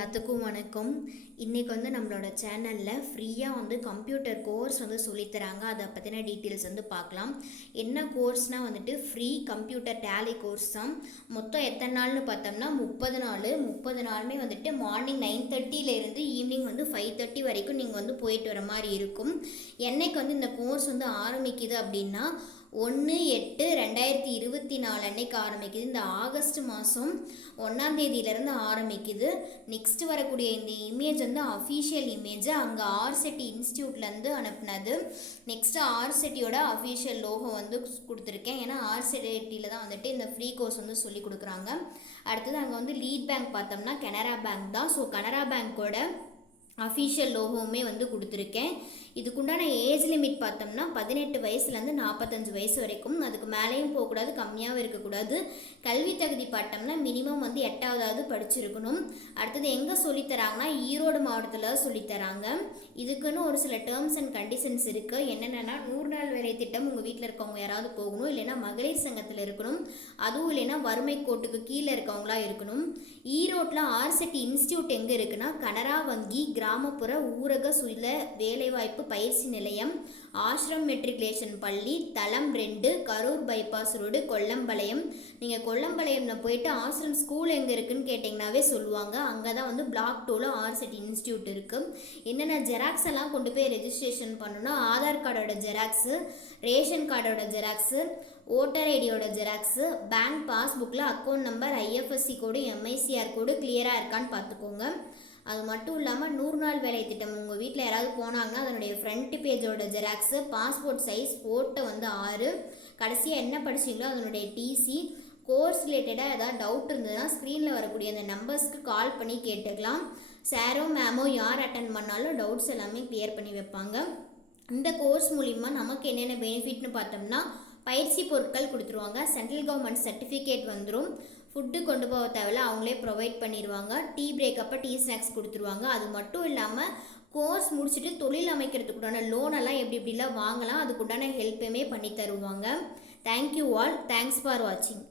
எல்லாத்துக்கும் வணக்கம். இன்றைக்கி நம்மளோட சேனலில் ஃப்ரீயாக கம்ப்யூட்டர் கோர்ஸ் சொல்லித்தராங்க. அதை பற்றின டீட்டெயில்ஸ் பார்க்கலாம். என்ன கோர்ஸ்னால் ஃப்ரீ கம்ப்யூட்டர் டேலி கோர்ஸ் தான். மொத்தம் எத்தனை நாள்னு பார்த்தோம்னா 30 நாள். 30 நாளுமே மார்னிங் 9:30 ஈவினிங் 5:30 வரைக்கும் நீங்கள் போயிட்டு வர மாதிரி இருக்கும். என்னைக்கு இந்த கோர்ஸ் ஆரம்பிக்குது அப்படின்னா 1/8/2024 அன்னைக்கு ஆரம்பிக்குது. இந்த ஆகஸ்ட் மாதம் 1ஆம் தேதியிலேருந்து ஆரம்பிக்குது. நெக்ஸ்ட் வரக்கூடிய இந்த இமேஜ் அஃபீஷியல் இமேஜ் அங்கே ஆர்செட்டி இன்ஸ்டியூட்லேருந்து அனுப்புனது. நெக்ஸ்ட்டு ஆர்செட்டியோட அஃபீஷியல் லோகோ கொடுத்துருக்கேன். ஏன்னா ஆர்செட்டியில் தான் இந்த ஃப்ரீ கோர்ஸ் சொல்லி கொடுக்குறாங்க. அடுத்தது அங்கே லீட் பேங்க் பார்த்தோம்னா கனரா பேங்க் தான். ஸோ கனரா பேங்க்கோட அஃபீஷியல் லோகோவுமே கொடுத்துருக்கேன். இதுக்குண்டான ஏஜ் லிமிட் பார்த்தோம்னா 18 வயசுலேருந்து 45 வயசு வரைக்கும். அதுக்கு மேலேயும் போகக்கூடாது, கம்மியாகவும் இருக்கக்கூடாது. கல்வி தகுதி பார்த்தோம்னா மினிமம் 8ஆவது படிச்சிருக்கணும். அடுத்தது எங்கே சொல்லித்தராங்கன்னா ஈரோடு மாவட்டத்தில் சொல்லித்தராங்க. இதுக்குன்னு ஒரு சில டேர்ம்ஸ் அண்ட் கண்டிஷன்ஸ் இருக்குது. என்னென்னா 100 நாள் வேலை திட்டம் உங்கள் வீட்டில் இருக்கவங்க யாராவது போகணும், இல்லைன்னா மகளிர் சங்கத்தில் இருக்கணும், அதுவும் இல்லைன்னா வறுமை கோட்டுக்கு கீழே இருக்கவங்களா இருக்கணும். ஈரோட்டில் ஆர்செட்டி இன்ஸ்டியூட் எங்கே இருக்குன்னா கனரா வங்கி கிராமப்புற ஊரக சுய வேலைவாய்ப்பு பயிற்சி நிலையம், ஆஷ்ரம் மெட்ரிகுலேஷன் பள்ளி, தளம் 2, கரூர் பைபாஸ் ரோடு, கொல்லம்பாளையம். நீங்கள் கொல்லம்பாளையம்ல போயிட்டு ஆஷ்ரம் ஸ்கூல் எங்கே இருக்குன்னு கேட்டிங்கனாவே சொல்லுவாங்க. அங்கே தான் பிளாக் 2ல் ஆர்செட்டி இன்ஸ்டியூட் இருக்குது. என்னென்ன ஜெராக்ஸ் எல்லாம் கொண்டு போய் ரெஜிஸ்ட்ரேஷன் பண்ணணும்னா ஆதார் கார்டோட ஜெராக்ஸு, ரேஷன் கார்டோட ஜெராக்ஸு, ஓட்டர் ஐடியோட ஜெராக்ஸு, பேங்க் பாஸ்புக்கில் account number, IFSC code, MICR code கிளியராக இருக்கான்னு பார்த்துக்கோங்க. அது மட்டும் இல்லாமல் 100 நாள் வேலை திட்டம் உங்கள் வீட்டில் யாராவது போனாங்கன்னா அதனுடைய ஃப்ரண்ட் பேஜோட ஜெராக்ஸு, பாஸ்போர்ட் சைஸ் ஃபோட்டோ 6, கடைசியாக என்ன படிச்சிங்களோ அதனுடைய டிசி, கோர்ஸ் ரிலேட்டடாக ஏதாவது டவுட் இருந்ததுன்னா ஸ்க்ரீனில் வரக்கூடிய அந்த நம்பர்ஸ்க்கு கால் பண்ணி கேட்டுக்கலாம். சாரோ மேமோ யார் அட்டன் பண்ணாலும் டவுட்ஸ் எல்லாமே கிளியர் பண்ணி வைப்பாங்க. இந்த கோர்ஸ் மூலிமா நமக்கு என்னென்ன பெனிஃபிட்னு பார்த்தோம்னா பயிற்சி பொருட்கள் கொடுத்துருவாங்க, சென்ட்ரல் கவர்மெண்ட் சர்டிஃபிகேட் வந்துடும், ஃபுட்டு கொண்டு போக தேவையில்ல அவங்களே ப்ரொவைட் பண்ணிடுவாங்க, டீ பிரேக் அப்போ டீ ஸ்நாக்ஸ் கொடுத்துருவாங்க. அது மட்டும் இல்லாமல் கோர்ஸ் முடிச்சுட்டு தொழில் அமைக்கிறதுக்குண்டான லோனெல்லாம் எப்படிலாம் வாங்கலாம் அதுக்குண்டான ஹெல்ப்புமே பண்ணி தருவாங்க. Thank you all. தேங்க்ஸ் ஃபார் வாட்சிங்.